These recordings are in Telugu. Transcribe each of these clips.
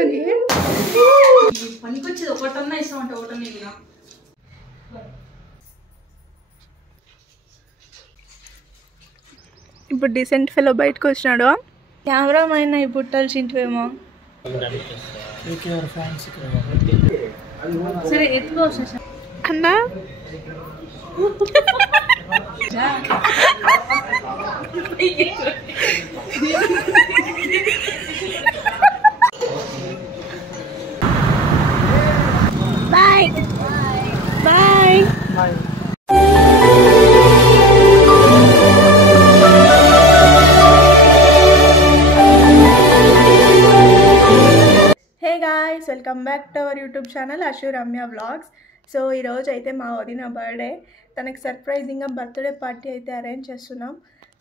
తీసుకొని పనికొచ్చేది ఒకటన్నా ఇస్తామంటే ఒకటన్నా ఇదిగా. ఇప్పుడు డీసెంట్ ఫెలో బయటకు వచ్చినాడు. కెమెరా మైన్ అయి పుట్టాల్సింటివేమో. సరే ఎత్తుకో అన్నా bye bye. Hey guys, welcome back to our YouTube channel Ashu Ramya vlogs. So ఈరోజు అయితే మా వదిన బర్త్డే, తనకి సర్ప్రైజింగ్గా బర్త్డే పార్టీ అయితే అరేంజ్ చేస్తున్నాం.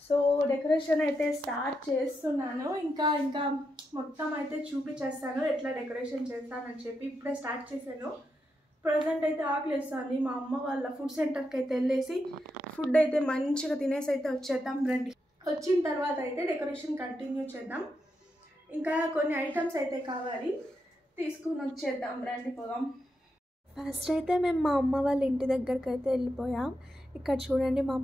సో డెకరేషన్ అయితే స్టార్ట్ చేస్తున్నాను. ఇంకా మొత్తం అయితే చూపించేస్తాను ఎట్లా డెకరేషన్ చేస్తానని చెప్పి. ఇప్పుడే స్టార్ట్ చేశాను. ప్రజెంట్ అయితే ఆకలిస్తుంది. మా అమ్మ వాళ్ళ ఫుడ్ సెంటర్కి అయితే వెళ్ళేసి ఫుడ్ అయితే మంచిగా తినేసి అయితే వచ్చేద్దాం రండి. వచ్చిన తర్వాత అయితే డెకరేషన్ కంటిన్యూ చేద్దాం. ఇంకా కొన్ని ఐటమ్స్ అయితే కావాలి, తీసుకుని వచ్చేద్దాం రండి పోదాం. ఫస్ట్ అయితే మేము మా అమ్మ వాళ్ళ ఇంటి దగ్గరికి అయితే వెళ్ళిపోయాం. ఇక్కడ చూడండి మా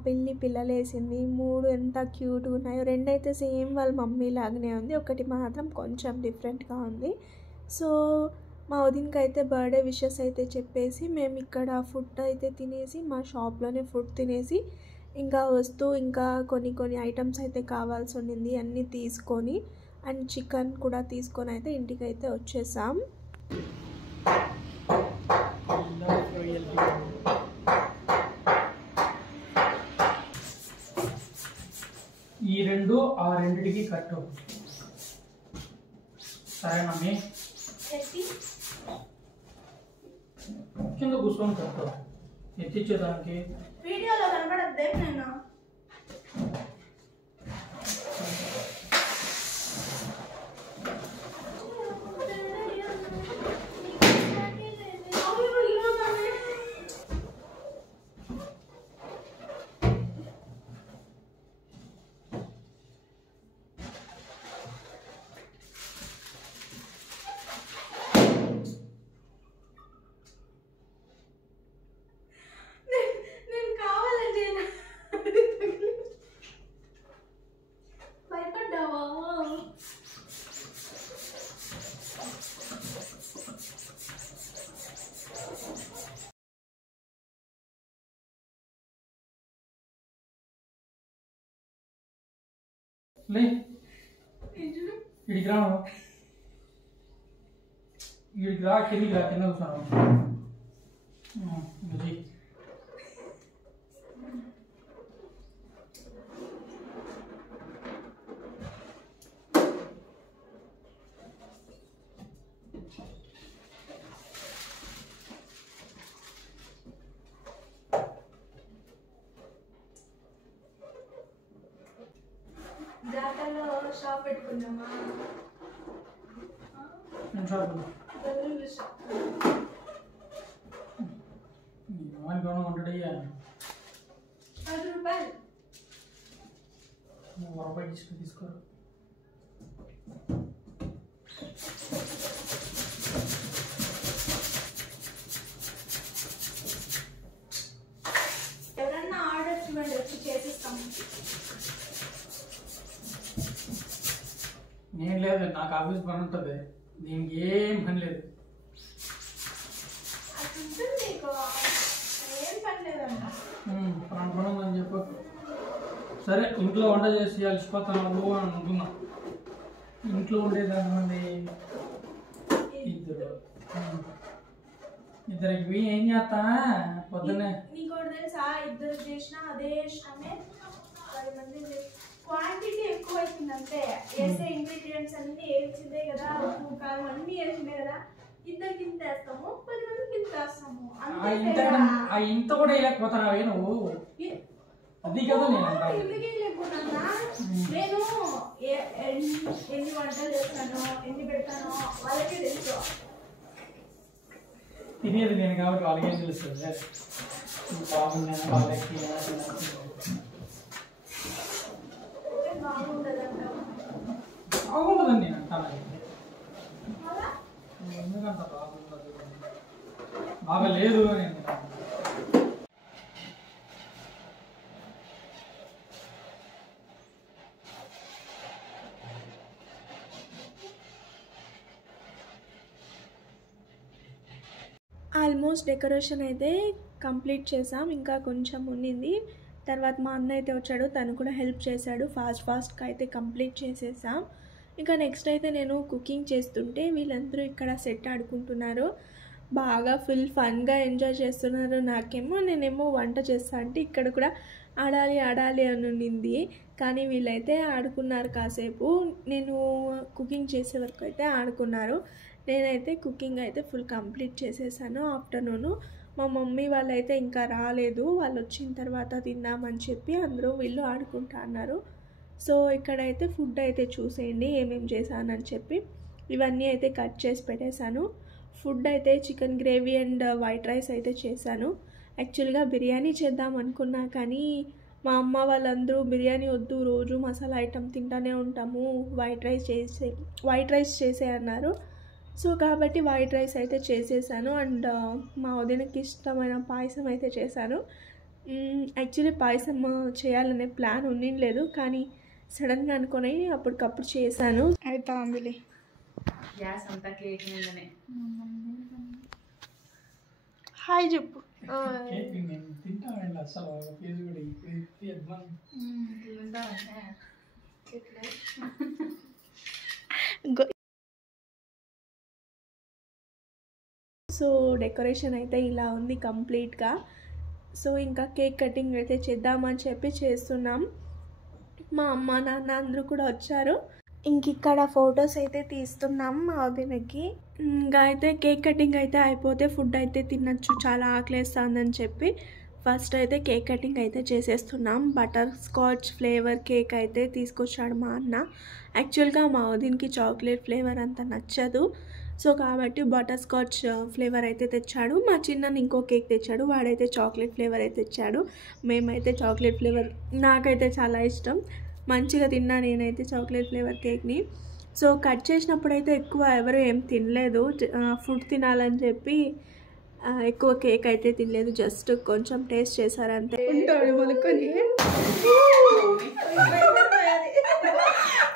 పిల్లలు వేసింది 3 ఎంత క్యూట్గా ఉన్నాయో. 2 అయితే సేమ్ వాళ్ళ మమ్మీ లాగానే ఉంది, ఒకటి మాత్రం కొంచెం డిఫరెంట్గా ఉంది. సో మా వదినకి అయితే బర్త్డే విషెస్ అయితే చెప్పేసి మేము ఇక్కడ ఫుడ్ అయితే తినేసి, మా షాప్లోనే ఫుడ్ తినేసి ఇంకా వస్తూ ఇంకా కొన్ని ఐటమ్స్ అయితే కావాల్సి ఉండింది అన్నీ తీసుకొని, అండ్ చికెన్ కూడా తీసుకొని అయితే ఇంటికి అయితే వచ్చేసాం. ఈ రెండు ఆ రెండిటికి కట్టు. సరేనమ్మి, కింద కూర్చొని కట్టు. ఎత్తిచ్చేదానికి వీడియోలో కనబడద్దే నేను. ఇడికి రా, ఇడికి రా, కిందికి రా, కింద కూర్చున్నాను. జాతరలో షాప్ పెట్టుకున్నామా? ఉంటాడయ్యా 10 రూపాయలు. రూపాయి తీసుకో. ఎవరన్నా ఆర్డర్ చూడండి, వచ్చి చేసిస్తాము. నేను లేదు, నాకు ఆఫీస్ పని ఉంటుంది, దీనికి ఏం పని లేదు. అనుకున్నాను చెప్పు. సరే, ఇంట్లో వంట చేసి అలసిపోతాను అని అనుకున్నా. ఇంట్లో ఉండేదాన్ని ఇద్దరికి ఏం చేస్తా పొద్దున్నే. నీకు తెలుసా, ఇద్దరు చేసినా అదే ఇష్టమే. 10 మంది క్వాంటిటీ ఎక్కువ అవుతుందంటే వేసే ఇంగ్రీడియంట్స్ అన్ని వేసిందే కదా, ఉప్పు కారం అన్ని వేసిందే కదా, ఇద్దరికి ఇంత వేస్తాము, 10 మందికి ఇంత వేస్తాము. ఇంత కూడా వేయకపోతున్నావే నువ్వు, అది కదా ఇందుకే లేకున్నా. నేను ఎన్ని వంటలు చేస్తానో ఎన్ని పెడతానో వాళ్ళకే తెలుసు. తినేది నేను కాబట్టి వాళ్ళకేం తెలుస్తుంది. బాగుంది వాళ్ళకి బాగుంటుందని నేను అంటాను. ఎందుకంత బాగా లేదు అని ఆల్మోస్ట్ డెకరేషన్ అయితే కంప్లీట్ చేసాం, ఇంకా కొంచెం ఉండింది. తర్వాత మా అన్న అయితే వచ్చాడు, తను కూడా హెల్ప్ చేశాడు. ఫాస్ట్గా అయితే కంప్లీట్ చేసేసాం. ఇంకా నెక్స్ట్ అయితే నేను కుకింగ్ చేస్తుంటే వీళ్ళందరూ ఇక్కడ సెట్ ఆడుకుంటున్నారు, బాగా ఫుల్ ఫన్గా ఎంజాయ్ చేస్తున్నారు. నేనేమో వంట చేస్తా అంటే ఇక్కడ కూడా ఆడాలి అని ఉండింది, కానీ వీళ్ళైతే ఆడుకున్నారు కాసేపు. నేను కుకింగ్ చేసే వరకు అయితే ఆడుకున్నారు. నేనైతే కుకింగ్ అయితే ఫుల్ కంప్లీట్ చేసేసాను. ఆఫ్టర్నూను మా మమ్మీ వాళ్ళైతే ఇంకా రాలేదు, వాళ్ళు వచ్చిన తర్వాత తిందామని చెప్పి అందరూ వీళ్ళు ఆడుకుంటా అన్నారు. సో ఇక్కడైతే ఫుడ్ అయితే చూసేయండి ఏమేమి చేశానని చెప్పి. ఇవన్నీ అయితే కట్ చేసి పెట్టేశాను. ఫుడ్ అయితే chicken gravy and white rice అయితే చేశాను. యాక్చువల్గా బిర్యానీ చేద్దాం అనుకున్నా, కానీ మా అమ్మ వాళ్ళందరూ బిర్యానీ వద్దు, రోజు మసాలా ఐటమ్ తింటానే ఉంటాము, వైట్ రైస్ చేసే అన్నారు. సో కాబట్టి వైట్ రైస్ అయితే చేసేసాను. అండ్ మా వదినకి ఇష్టమైన పాయసం అయితే చేశాను. యాక్చువల్లీ పాయసం చేయాలనే ప్లాన్ ఉండలేదు, కానీ సడన్గా అనుకొని అప్పటికప్పుడు చేశాను. అయితే అంబిలి గ్యాస్ అంతా కేక్ మీదనే. హాయ్ చెప్పు. సో డెకరేషన్ అయితే ఇలా ఉంది కంప్లీట్గా. సో ఇంకా కేక్ కటింగ్ అయితే చేద్దామని చెప్పి చేస్తున్నాం. మా అమ్మ నాన్న అందరూ కూడా వచ్చారు. ఇంక ఇక్కడ ఫొటోస్ అయితే తీస్తున్నాం మా వదినకి. ఇంకా అయితే కేక్ కటింగ్ అయితే అయిపోతే ఫుడ్ అయితే తినచ్చు, చాలా ఆకలేస్తుందని చెప్పి ఫస్ట్ అయితే కేక్ కటింగ్ అయితే చేసేస్తున్నాం. బటర్ స్కాచ్ ఫ్లేవర్ కేక్ అయితే తీసుకొచ్చాడు మా అన్న. యాక్చువల్గా మా వదినకి చాక్లెట్ ఫ్లేవర్ అంత నచ్చదు, సో కాబట్టి బటర్ స్కాచ్ ఫ్లేవర్ అయితే తెచ్చాడు. మా చిన్నని ఇంకో కేక్ తెచ్చాడు, వాడైతే చాక్లెట్ ఫ్లేవర్ అయితే తెచ్చాడు. మేమైతే చాక్లెట్ ఫ్లేవర్, నాకైతే చాలా ఇష్టం, మంచిగా తిన్నా నేనైతే చాక్లెట్ ఫ్లేవర్ కేక్ని. సో కట్ చేసినప్పుడు అయితే ఎక్కువ ఎవరు ఏం తినలేదు, ఫుడ్ తినాలని చెప్పి ఎక్కువ కేక్ అయితే తినలేదు, జస్ట్ కొంచెం టేస్ట్ చేశారంతే. ఉంటాడు మొదలుకొని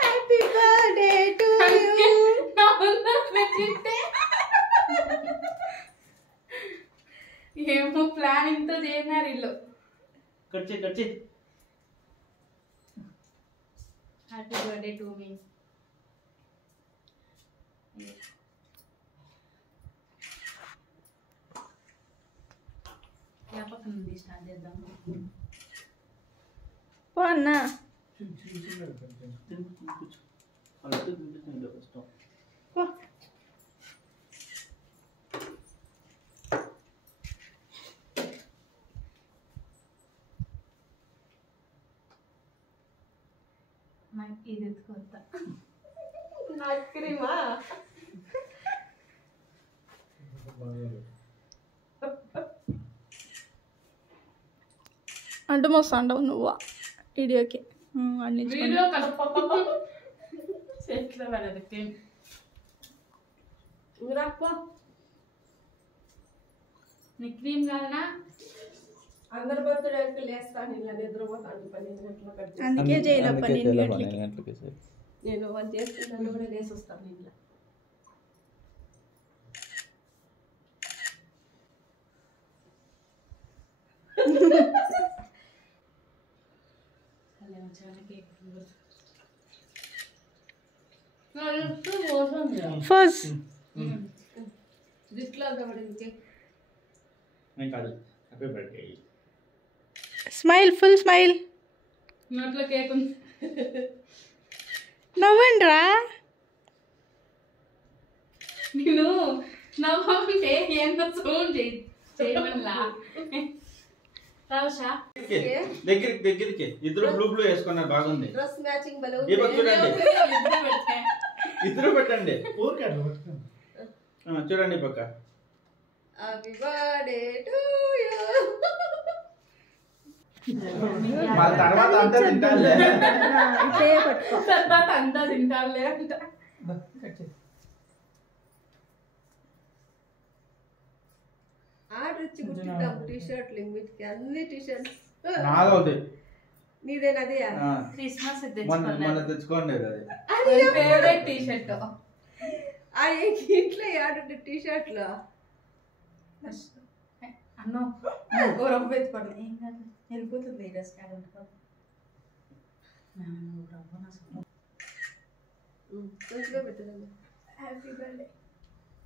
హ్యాపీ బర్త్డే టు యూ. ఏమో ప్లానింగ్ తో చేసినారు ఇల్లు. Cut happy birthday to me. పక్కన నుండి స్టార్ట్ చేద్దాం. పో అన్నా. ఇది ఎత్తుకొస్తా. నక్రిమా అంటూ మస్తు అంటావు నువ్వు వీడియోకి వీడియో కలప చేతిలో పడదు. నీ క్రీమ్ కాదనా? అందరి బర్త్డేకి లేస్తాను, ఇలా నిద్రపోతాను 12 గంటలకు. అందుకే జైలు 12 గంటలకి నేను వాళ్ళు చేసుకుంటాను కూడా లేసి వస్తాను ఇంట్లో. First smile, full smile. నోట్లో కేక్ ఉంది. నవ్వండి రా. నేను నవ్వుంటే ఏంటో సౌండ్ చేయమనిలా. రావుషా దగ్గరికి ఇద్దరు బ్లూ వేసుకున్నారు, బాగుంది. డ్రెస్ మ్యాచింగ్ బలే ఈ పక్క చూడండి, ఇద్దరు పెట్టండి చూడండి ఈ పక్క. Happy birthday to you. తర్వాత అంతా తింటారులే. తర్వాత అంతా తింటారులే అంట. ఆర్డర్ ఇచ్చి కుట్టిద్దాం టీ-షర్ట్లు వీటికి అన్ని టీ-షర్ట్స్ నాదవుతుంది నీదేనా అది క్రిస్మస్ మొన్న తెచ్చుకోండి అది ఫేవరెట్ టీ షర్ట్. ఆ ఇంట్లో ఆర్డర్ టీ-షర్ట్లు అన్నో రవ్వ ఎత్తుకోండి ఏం కాదు వెళ్ళిపోతుంది ఈ డ్రెస్ కాదు మంచిగా పెట్టదండి. Happy birthday.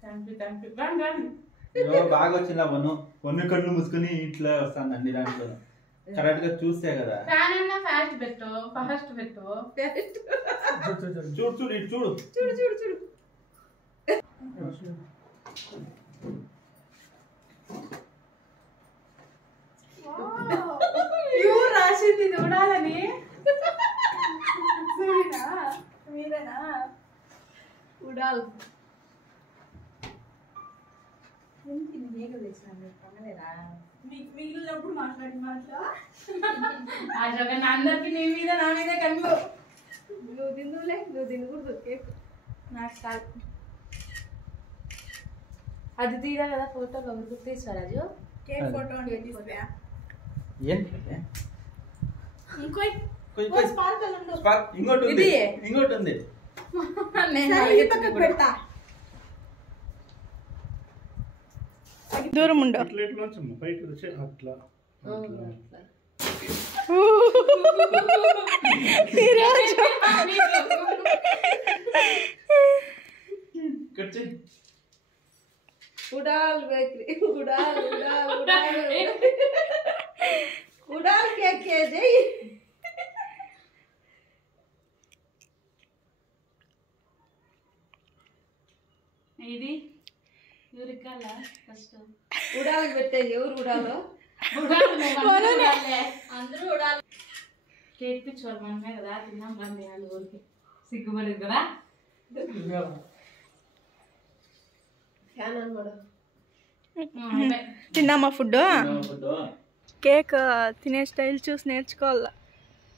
థ్యాంక్ యూ రాండి బాగా వచ్చిందా వన్ను కళ్ళు మూసుకుని ఇట్లా వస్తాను అన్ని దాంట్లో కరెక్ట్ గా చూస్తే కదా. ఫ్యాన్ అన్న ఫాస్ట్ పెట్టు చూడు చూడు ఇటు చూడు చూడు చూడు చూడు ఎవరు రాసింది చూడాలని మీరేనా? ఉడాల్ మిగిలినప్పుడు మాట్లాడి అందరికి నీ మీద నా మీద కళ్ళు. నువ్వు తిందులే నువ్వు తినకూడదు కేక్ నాకు కాదు అది తీరా కదా ఫోటో గుర్తు తీసుకో రాజు. కేక్ ఫోటో తీసుకురా. ఏంటి ఇంకో స్పార్కల్ ఉండు. ఇంకోటి ఉంది ఇంకోటి ఉంది. సరే, ఈ పక్కకు పెడతా. దూరం ఉండు. ఉడాల్ బేకరీ ఉడాల్ ఉడాల్ ఉడాల్ ఉడాల్ కేక్ కేజీ ఇది యూరికాల ఫస్ట్ ఉడాల్ పెట్టే ఎవరు ఉడాలో అందరూ ఉడాలి. కేక్ పిచ్చోరు మనమే కదా తిన్నాం రండి వాళ్ళు ఊరికి సిగ్గుపడేది కదా. ఫ్యాన్ అన్నమాట. తిన్నామా ఫుడ్? కేక్ తినే స్టైల్ చూసి నేర్చుకోవాలా.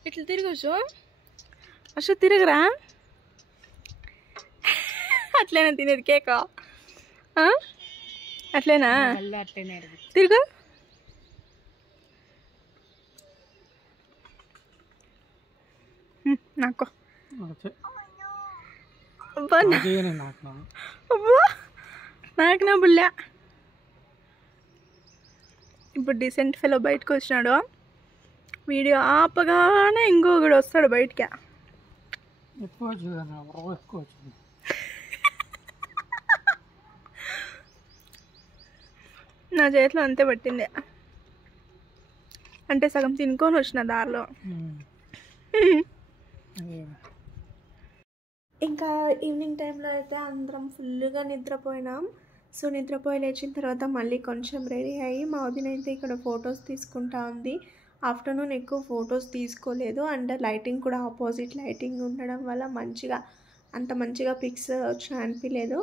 ఇట్లా తిరగచ్చు అసలు తిరగరా? అట్లేనా తినేది కేక్? అట్లేనా తిరుగు. నాకు నాకు నా బుల్లా. ఇప్పుడు డీసెంట్ ఫెలో బయటకు వచ్చినాడు. వీడియో ఆపగానే ఇంకొకడు వస్తాడు బయటికి. నా చేతిలో అంతే పట్టింది. అంటే సగం తినుకొని వచ్చిన దారిలో. ఇంకా ఈవినింగ్ టైంలో అయితే అందరం ఫుల్గా నిద్రపోయినాం. సో నిద్రపోయి లేచిన తర్వాత మళ్ళీ కొంచెం రెడీ అయ్యి మా వదిన అయితే ఇక్కడ ఫొటోస్ తీసుకుంటా ఉంది. ఆఫ్టర్నూన్ ఎక్కువ ఫొటోస్ తీసుకోలేదు. అండ్ లైటింగ్ కూడా ఆపోజిట్ లైటింగ్ ఉండడం వల్ల అంత మంచిగా పిక్స్ వచ్చి అనిపించలేదు.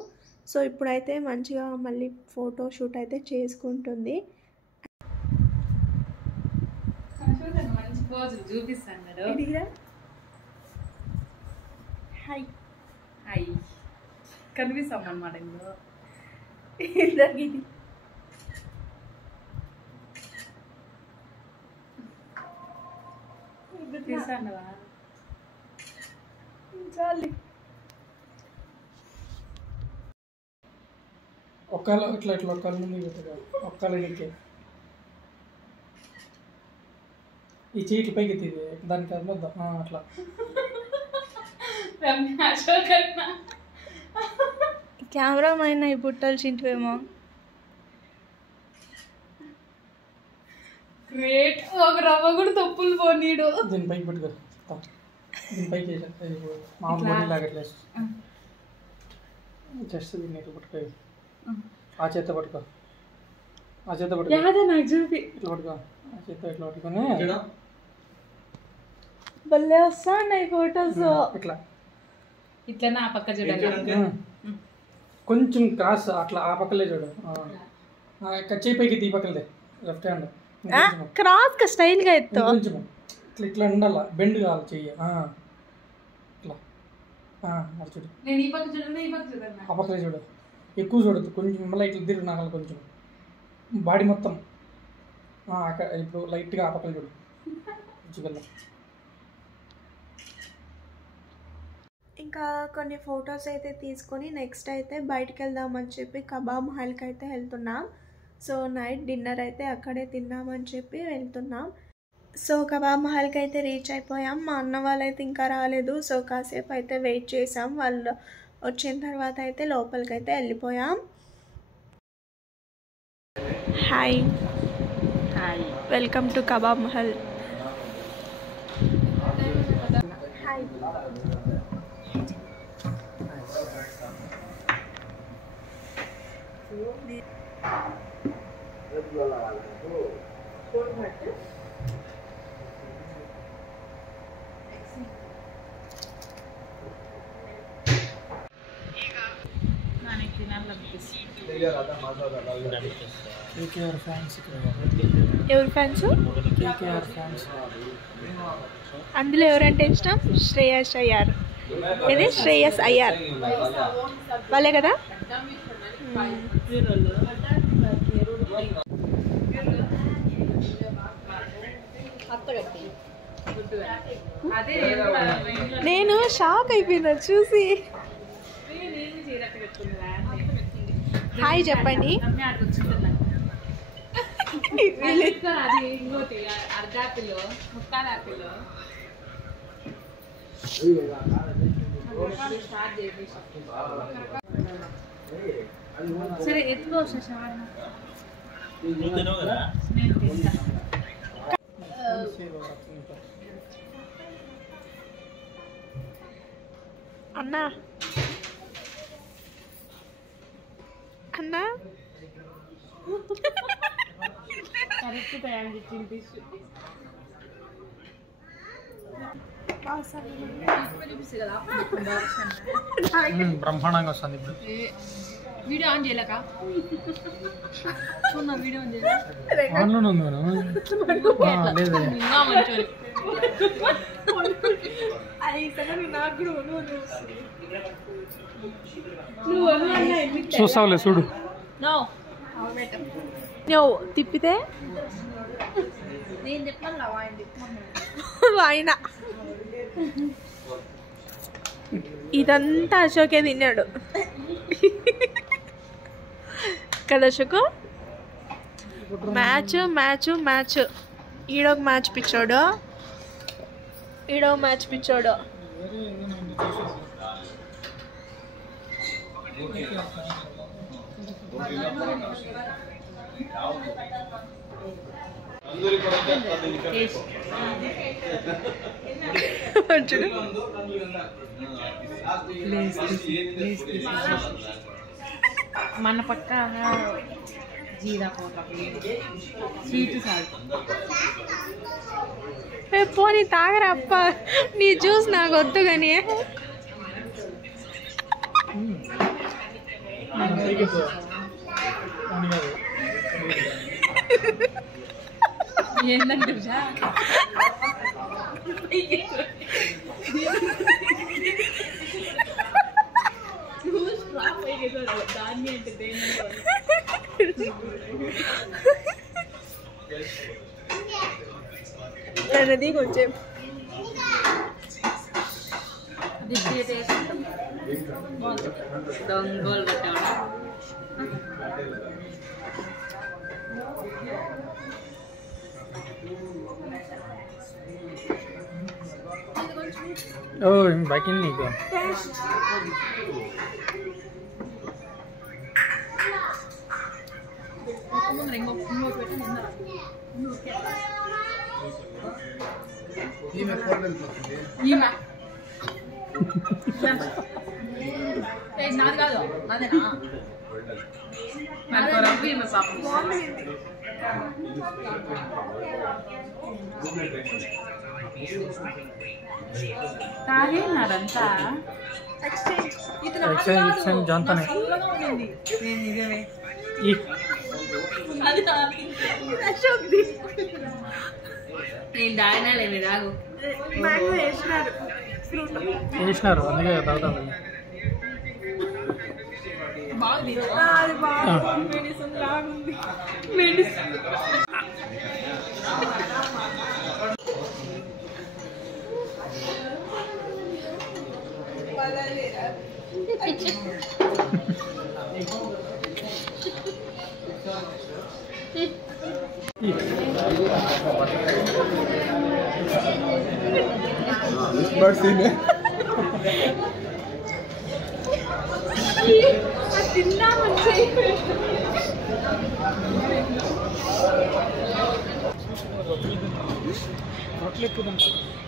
సో ఇప్పుడైతే మంచిగా మళ్ళీ ఫోటో షూట్ అయితే చేసుకుంటుంది. మంచి పోజు చూపిస్తాడు. హాయ్ హాయ్ కనిపిస్తాం అన్నమాట. ఇందులో ఇది తీసాండవా చాలు. ఒక్కళ్ళు ఇట్లా ఇట్లా ఒక్కళ్ళ ముందు పెట్టగా ఒక్కళ్ళ ఎక్కే ఈ చీట్లు పైకి ఎత్తిది దానికి అర్థం అట్లా కెమెరా మైన్ అయి బుట్టలు చింటివేమో. గ్రేట్. ఒక రవ్వ కూడా తప్పులు పోనీడు. దీని పైకి పెట్టుకో. దీని పైకి మామూలు బొడి లాగట్లే జస్ట్ దీన్ని ఇట్లా పట్టుకో. ఆ చేత పట్టుకో. ఆ చేత పట్టుకో. నాకు చూపి ఇట్లా పట్టుకో. ఆ చేత ఇట్లా పట్టుకొని భలే వస్తాయి ఫొటోస్. ఇట్లా ఇట్లా నా పక్క చూడండి. కొంచెం క్రాస్ అట్లా ఆ పక్కలే చూడు. చేయి పైకి ఈ పక్కలదే లెఫ్ట్ హ్యాండ్ క్రాస్ గా స్టైల్ గా ఎత్తు. కొంచెం ఇట్లా ఇట్లా ఉండాల బెండ్ కావాలి చెయ్యి. ఇట్లా అది చూడు. నేను ఈ పక్క చూడండి ఈ పక్క చూడండి. ఆ పక్కలే చూడు. ఎక్కువ చూడద్దు. కొంచెం మళ్ళీ ఇట్లా తిరుగు నాగలు కొంచెం బాడీ మొత్తం ఇప్పుడు లైట్గా ఆ పక్కన చూడు చూగల. ఇంకా కొన్ని ఫొటోస్ అయితే తీసుకొని నెక్స్ట్ అయితే బయటికి వెళ్దామని చెప్పి కబాబ్ మహల్కి అయితే వెళ్తున్నాం. సో నైట్ డిన్నర్ అయితే అక్కడే తిన్నామని చెప్పి వెళ్తున్నాం. సో కబాబ్ మహల్కి అయితే రీచ్ అయిపోయాం. మా అన్న వాళ్ళైతే ఇంకా రాలేదు. సో కాసేపు అయితే వెయిట్ చేసాం. వాళ్ళు వచ్చిన తర్వాత అయితే లోపలికి అయితే వెళ్ళిపోయాం. Hi hi, welcome to kebab Mahal. Hi. మనకి తినాలనిపిస్తుంది. కేకేఆర్ ఫ్యాన్స్ ఎవరు ఫ్యాన్స్? కేకేఆర్ ఫ్యాన్స్ అందులో ఎవరంటే ఇష్టం? శ్రేయస్ అయ్యార్. ఇది శ్రేయస్ అయ్యార్ వాళ్ళే కదా. అదే నేను షాక్ అయిపోయినా చూసి. హాయ్ చెప్పండి. అది ఇంకోటి అర్ధాపిలో ముక్కాల యాపిల్ స్టార్ట్ చేసి సరే ఎత్తుకో శశాన. నేను తింటా. అన్నా అన్నా కరెక్ట్ తయారు తినిపిస్తుంది. బ్రహ్మాండంగా వస్తుంది ఇప్పుడు. వీడియో ఆన్ చేయలేక వీడియో ఆన్ చేయలేక ఆన్లోనే ఉంది మేడం. లేదు ఇంకా మంచి చూస్తావులే చూడు. నువ్వు తిప్పితే నేను చెప్పాను ఆయన ఇదంతా అశోకే తిన్నాడు కదా. అశోకు మ్యాచ్ మ్యాచ్ మ్యాచ్ ఈడొక మ్యాచ్ పిచ్చోడు, ఈడొక మ్యాచ్ పిచ్చోడు. మన పక్క జీరా పౌడర్ స్వీట్ సాల్ట్. పోనీ తాగరా అప్ప, నీ జ్యూస్ నాకు వద్దు కానీ. ఏంటంటే దాన్ని అంటే దేని కొంచెం దొంగోలు పెట్టాను. ఓ బాకింది నీకు. నాది కాదు అదేనా పాపం. తాగేనారంతా ఎక్స్చేంజ్ జాంతానే నిజమే. నేను తాగినా లేదు తాగు. వేసినారు అందుకే తాగుతాను. అది బాగుంది మెడిసిన్ లాగుంది మెడిసిన్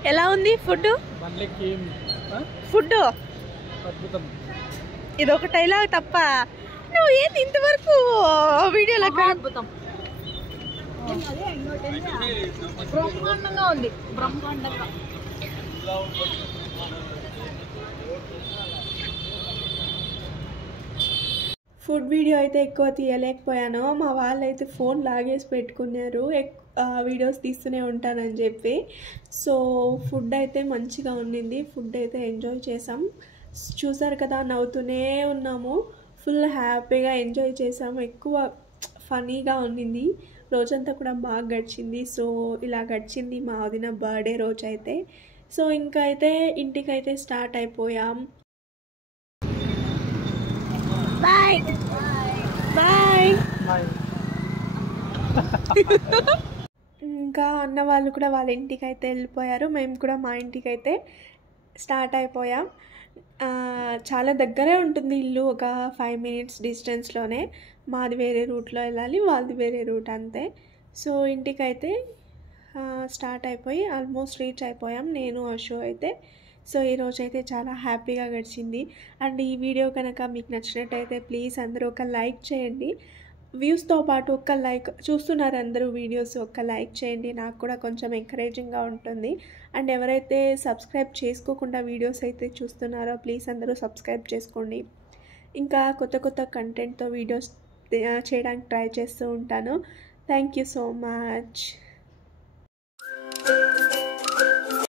ఎలా ఉంది ఫుడ్ ఫుడ్ ఇది ఒక డైలాగ్ తప్ప నువ్వు ఏంది ఇంతవరకు వీడియోలో అద్భుతం బ్రహ్మాండంగా ఉంది బ్రహ్మాండంగా ఫుడ్ వీడియో అయితే ఎక్కువ తీయలేకపోయాను మా వాళ్ళు అయితే ఫోన్ లాగేసి పెట్టుకున్నారు వీడియోస్ తీస్తూనే ఉంటానని చెప్పి సో ఫుడ్ అయితే మంచిగా ఉండింది ఫుడ్ అయితే ఎంజాయ్ చేసాం చూసారు కదా నవ్వుతూనే ఉన్నాము ఫుల్ హ్యాపీగా ఎంజాయ్ చేసాము ఎక్కువ ఫనీగా ఉండింది రోజంతా కూడా బాగా గడిచింది సో ఇలా గడిచింది మా వదిన బర్త్డే రోజు అయితే సో ఇంకా అయితే ఇంటికైతే స్టార్ట్ అయిపోయాం బాయ్ బాయ్ ఇంకా అన్న వాళ్ళు కూడా వాళ్ళ ఇంటికి అయితే వెళ్ళిపోయారు మేము కూడా మా ఇంటికి అయితే స్టార్ట్ అయిపోయాం చాలా దగ్గరే ఉంటుంది ఇల్లు ఒక 5 minutes డిస్టెన్స్లోనే మాది వేరే రూట్లో వెళ్ళాలి వాళ్ళది వేరే రూట్ అంతే సో ఇంటికైతే స్టార్ట్ అయిపోయి ఆల్మోస్ట్ రీచ్ అయిపోయాం నేను అశో అయితే సో ఈరోజు అయితే చాలా హ్యాపీగా గడిచింది అండ్ ఈ వీడియో కనుక మీకు నచ్చినట్టయితే ప్లీజ్ అందరూ ఒక లైక్ చేయండి వ్యూస్తో పాటు ఒక లైక్ చూస్తున్నారు అందరూ వీడియోస్ ఒక లైక్ చేయండి నాకు కూడా కొంచెం ఎంకరేజింగ్గా ఉంటుంది అండ్ ఎవరైతే సబ్స్క్రైబ్ చేసుకోకుండా వీడియోస్ అయితే చూస్తున్నారో ప్లీజ్ అందరూ సబ్స్క్రైబ్ చేసుకోండి ఇంకా కొత్త కొత్త కంటెంట్తో వీడియోస్ చేయడానికి ట్రై చేస్తూ ఉంటాను థ్యాంక్ యూ సో మచ్